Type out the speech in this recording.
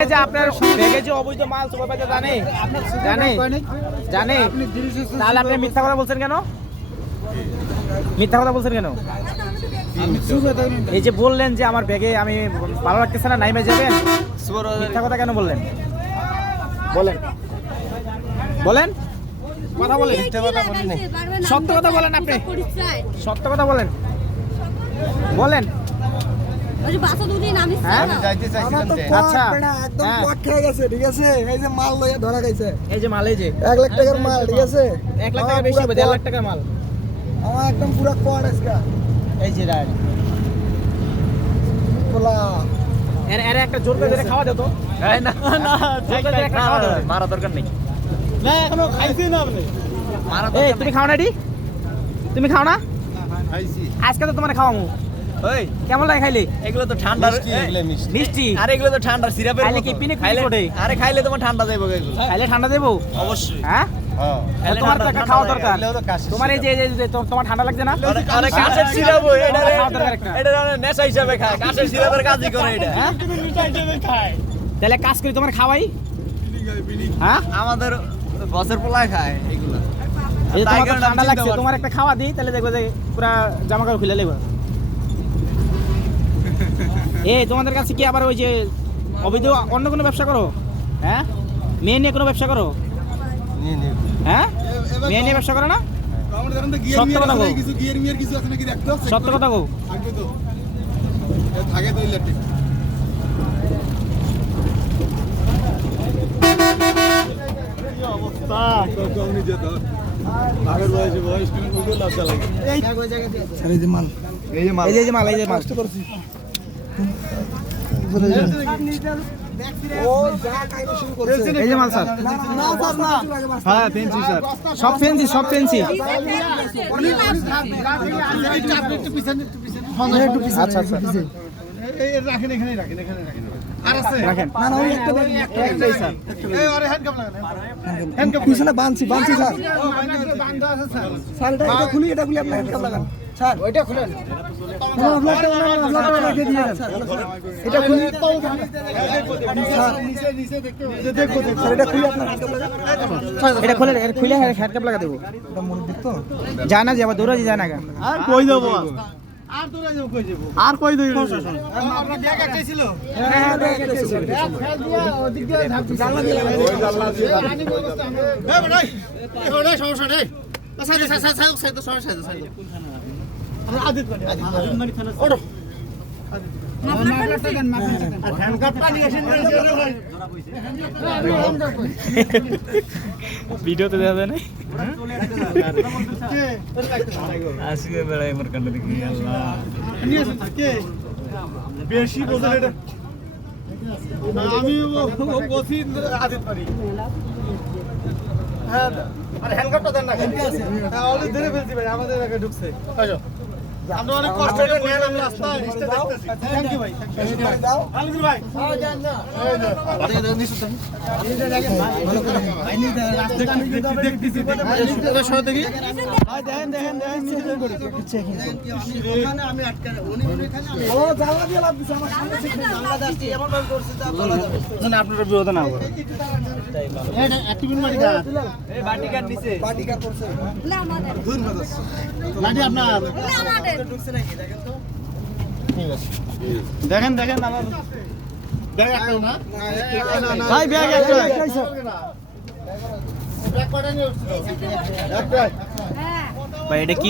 যে আপনার ব্যাগে যে অবৈধ মাল সুপারভাইজার জানে তাহলে আপনি মিথ্যা কথা বলছেন কেন? এই যে বললেন যে আমার ব্যাগে আমি ভালো লাগতেছে না, নাইমে যাবেন, মিথ্যা কথা কেন বললেন? বলেন কথা বলেন, সত্য কথা বলেন, আপনি সত্য কথা বলেন। আচ্ছা একদম পট খেয়ে গেছে, ঠিক আছে? এই যে মাল লইয়া ধরা খাইছে, এই যে মাল, এই যে 1 লাখ টাকার মাল, ঠিক আছে? 1 লাখ টাকা বেশি হবে, 1.5 লাখ টাকার মাল। আমার একদম পুরো কোয়াড আজকে এই যে রাইট বলা এর একটা জোর করে খাওয়া দাও তো। না না, জোর করে একটা খাওয়া দাও, মারা দরকার নেই। না এখনো খাইছি না আপনি। এই তুমি খাও না ডি? তুমি খাও না? খাইছি আজকে তো তোমার খাওয়ামু। ওই কেমন লাগে খাইলে? এগুলো তো ঠান্ডার মিষ্টি। আরে এগুলো তো ঠান্ডার সিরাপের খাইলে মতো। কি পিনে খাইলে ওঠে? আরে খাইলে তোমার ঠান্ডা যাবে এগুলো। খাইলে ঠান্ডা দেবো অবশ্যই। হ্যাঁ, খাইলে তোমার তো ঠান্ডা- একটা ঠান্ডা খাওয়া লাগে। দরকার। তোমার এই যে তোমার ঠান্ডা লাগছে না? আরে কাশের সিরাপ এটা খাওয়া দরকার একটা। এটা নেশা হিসাবে খায়, কাশের সিরাপের কাজই করে এটা। হ্যাঁ? তাহলে কাজ করি তোমার খাওয়াই। হ্যাঁ, আমাদের বসের পোলায় খায় এগুলো। এই যে তাই তোমার তো কারণে আমি ঠান্ডা চিন্তা লাগছে, করছি। তোমার একটা খাওয়া দিই, তাহলে দেখবো যে পুরা জামা কাপড় খুলে নেবো। এই তোমাদের কাছে কি আবার ওই যে অবৈধ অন্য কোনো ব্যবসা করো? হ্যাঁ, মেয়ে নিয়ে কোনো ব্যবসা করো? হ্যাঁ, মেয়ে নিয়ে ব্যবসা করো না? সত্য কথা কও, সত্য কথা কও। এই যে মাল, এই যে মাল, এই যে মাল। ও যা খাইতে শুরু করছে। এই যে মাল স্যার। না স্যার না, হ্যাঁ ফেন্সি স্যার, সব ফেন্সি, সব ফেন্সি। আচ্ছা আচ্ছা রাখেন। না না ওই একটা ব্যাগ একটাই স্যার। হ্যান্ডকাপ পিছনে বানছি স্যার। স্যার এটা খুলি আপনি হ্যান্ডকাপ লাগান স্যার। ওইটা খুলেন, আপনার রেখে দিয়ে স্যার। এটা খুলি স্যার, এটা খুলি আপনার হ্যান্ডকাপ লাগান। এটা খুলে হেড ক্যাপ লাগা দেবো। এটা মুরব্বি তো যায় না, যে আবার দৌড়াজি যায় না গা। আর কই যাব আর কই দেব আপনার ব্যাগ একটাই ছিল। হ্যাঁ ব্যাগ আছে জানলা দিয়ে লাগাই এই ভাই এখন এই সমস্যা নেই। সাইড সাইড আদিত মানে থানা ওঠো। হ্যান্ডকাপটা নিয়ে আসেন ভাই। ভিডিওতে দেখা যায় না? আজকে বেড়াই আমার কান্না দেখি আল্লাহ। নিয়ে আসেন কে? বেশি বোঝেন এটা। আমি বসি আদিত পারি। হ্যাঁ আরে হ্যান্ডকাপটা দেন না। হ্যাঁ অলরেডি ধরে ফেলছি ভাই, আমাদের এলাকায় ঢুকছে। আসো। আমরা অনেক কষ্ট করে নেন, আমরা রাস্তায় লিস্টে দেখতেছি। থ্যাংক ইউ ভাই। দাও আলমগীর ভাই। যান না ও জানলা দিয়ে লাভ দিছে আমার সামনে থেকে জানলা দাঁড়াচ্ছি এমন ভাবে করছে যা বলা যাবে আপনারা বিরোধ না করে। এই বাটিকার নিচে বাটিকার করছে লাঠি আপনার। দেখেন আমার ব্যাগ একটা না। ভাই ব্যাগ একটা। ব্যাগ কয়টা নিয়ে আসছো? একটা। ভাই এটা কি?